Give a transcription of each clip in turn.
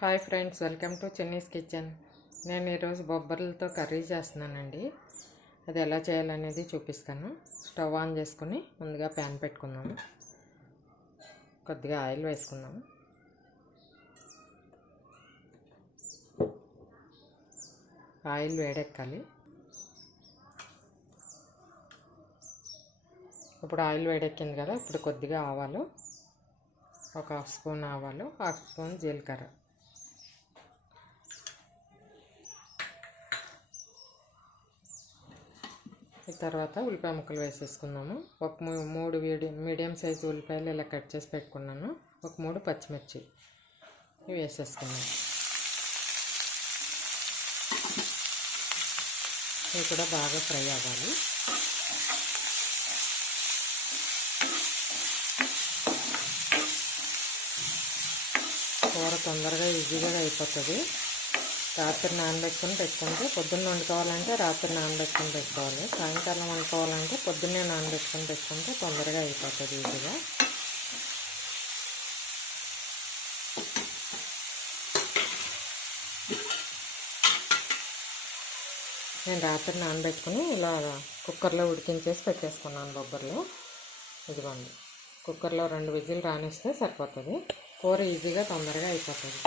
Hi friends, welcome to Chenni's kitchen. నేను ఈరోజు బొబ్బర్లతో కర్రీ చేస్తున్నానండి. అది ఎలా చేయాలనేది చూపిస్తాను. స్టవ్ ఆన్ చేసుకుని ముందుగా ప్యాన్ పెట్టుకుందాము. కొద్దిగా ఆయిల్ వేసుకుందాము. ఆయిల్ వేడెక్కాలి. ఇప్పుడు ఆయిల్ వేడెక్కింది కదా, ఇప్పుడు కొద్దిగా ఆవాలు, ఒక హాఫ్ స్పూన్ ఆవాలు, హాఫ్ స్పూన్ జీలకర్ర, ఈ తర్వాత ఉల్లిపాయ ముక్కలు వేసేసుకుందాము. ఒక మూడు మీడియం సైజు ఉల్లిపాయలు ఇలా కట్ చేసి పెట్టుకున్నాను. ఒక 3 పచ్చిమిర్చి ఇవి వేసేసుకున్నాను. ఇవి కూడా బాగా ఫ్రై అవ్వాలి. కూర తొందరగా ఈజీగా అయిపోతుంది. రాత్రి నానబెట్టుకుని పెట్టుకుంటే పొద్దున్న వండుకోవాలంటే రాత్రి నానబెట్టుకుని పెట్టుకోవాలి. సాయంకాలం వండుకోవాలంటే పొద్దున్నే నానబెట్టుకుని పెట్టుకుంటే తొందరగా అయిపోతుంది ఈజీగా. నేను రాత్రి నానబెట్టుకుని ఇలా కుక్కర్లో ఉడికించేసి పెట్టేసుకున్నాను బొబ్బర్లు. ఇదిగోండి, కుక్కర్లో 2 విజిల్ రానిస్తే సరిపోతుంది. కూర ఈజీగా తొందరగా అయిపోతుంది.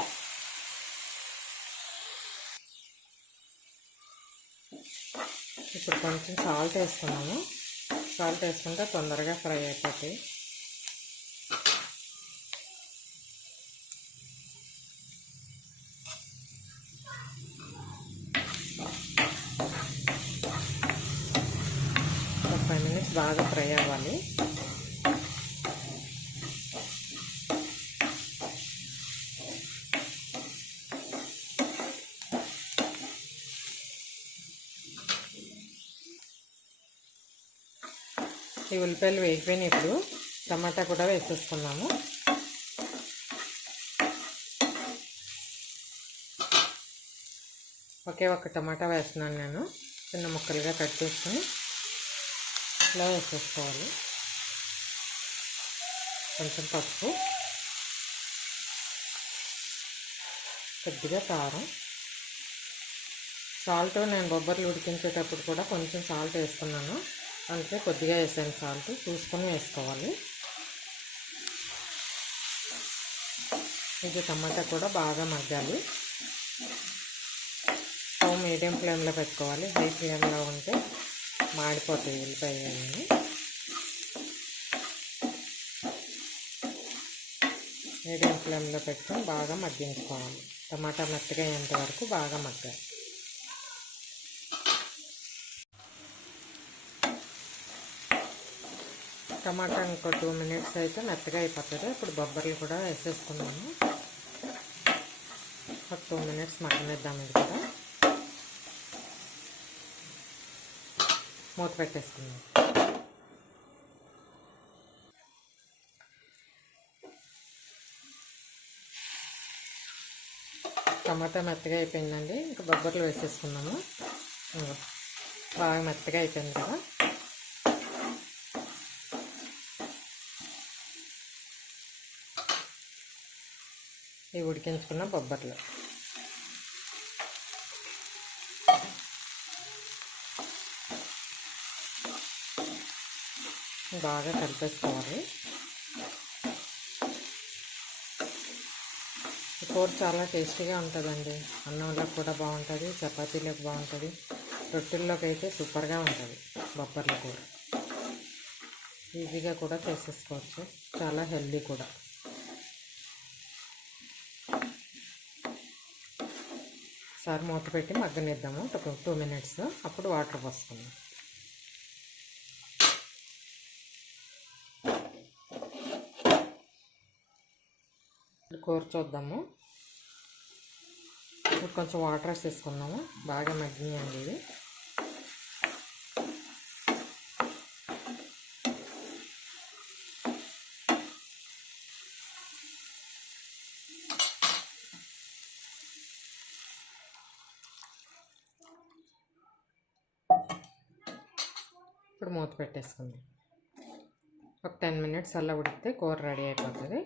ఇప్పుడు కొంచెం సాల్ట్ వేసుకున్నాము. సాల్ట్ వేసుకుంటే తొందరగా ఫ్రై అయిపోతాయి. ఒక 5 మినిట్స్ బాగా ఫ్రై అవ్వాలి. ఈ ఉల్లిపాయలు వేగిపోయినాయి. ఇప్పుడు టమాటా కూడా వేసేసుకున్నాము. ఒకే ఒక టమాటా వేస్తున్నాను నేను. చిన్న ముక్కలుగా కట్ చేసుకుని ఇలా వేసేసుకోవాలి. కొంచెం పసుపు, కొద్దిగా కారం, సాల్ట్. నేను బొబ్బర్లు ఉడికించేటప్పుడు కూడా కొంచెం సాల్ట్ వేసుకున్నాను, అందుకే కొద్దిగా వేసాను. సాల్ట్ చూసుకొని వేసుకోవాలి. ఇది టమాటా కూడా బాగా మగ్గాలి. స్టవ్ మీడియం ఫ్లేమ్లో పెట్టుకోవాలి. హై ఫ్లేమ్లో ఉంటే మాడిపోతాయి ఉల్లిపాయలు. మీడియం ఫ్లేమ్లో పెట్టుకొని బాగా మగ్గించుకోవాలి. టమాటా మెత్తగా అయ్యేంత వరకు బాగా మగ్గాలి. టమాటా ఇంకో 2 మినిట్స్ అయితే మెత్తగా అయిపోతుంది. ఇప్పుడు బొబ్బర్లు కూడా వేసేసుకున్నాము. ఒక 2 మినిట్స్ మగ్గనిద్దాం. ఇది కూడా మూత పెట్టేసుకున్నాం. టమాటా మెత్తగా అయిపోయిందండి. ఇంకా బొబ్బర్లు వేసేసుకున్నాము. బాగా మెత్తగా అయిపోయింది కదా. ఇవి ఉడికించుకున్న బొబ్బర్లు బాగా కలిపేసుకోవాలి. ఈ కూర చాలా టేస్టీగా ఉంటుందండి. అన్నంలోకి కూడా బాగుంటుంది, చపాతీలోకి బాగుంటుంది, రొట్టెల్లోకి అయితే సూపర్గా ఉంటుంది. బొబ్బర్ల కూర ఈజీగా కూడా చేసేసుకోవచ్చు, చాలా హెల్దీ కూడా. ఒకసారి మూత పెట్టి మగ్గనిద్దాము. ఒక 2 మినిట్స్. అప్పుడు వాటర్ పోసుకుందాం. కూర చూద్దాము. ఇప్పుడు కొంచెం వాటర్ వేసేసుకుందాము. బాగా మగ్గినాయండి ఇవి. ఇప్పుడు మూత పెట్టేసుకుందాం. ఒక 10 మినిట్స్ అలా ఉడికితే కూర రెడీ అయిపోతుంది.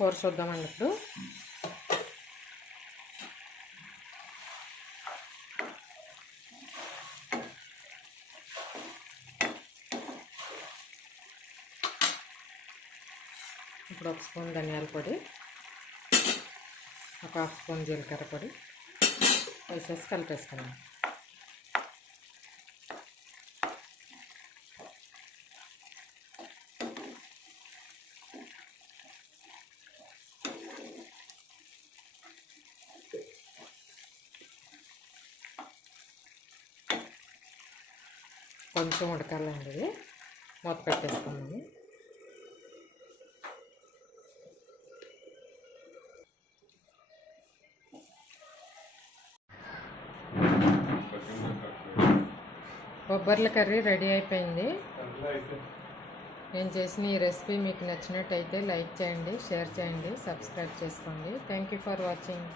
కూర చూద్దామండి ఇప్పుడు. ఇప్పుడు 1 స్పూన్ ధనియాల పొడి, 1/2 స్పూన్ జీలకర్ర పొడి వేసేసి కలిపేసుకున్నాం. కొంచెం ఉడకాలండి, ఇది మూత పెట్టేసుకున్నాము. బొబ్బర్ల కర్రీ రెడీ అయిపోయింది. నేను చేసిన ఈ రెసిపీ మీకు నచ్చినట్టయితే లైక్ చేయండి, షేర్ చేయండి, సబ్స్క్రైబ్ చేసుకోండి. Thank you for watching.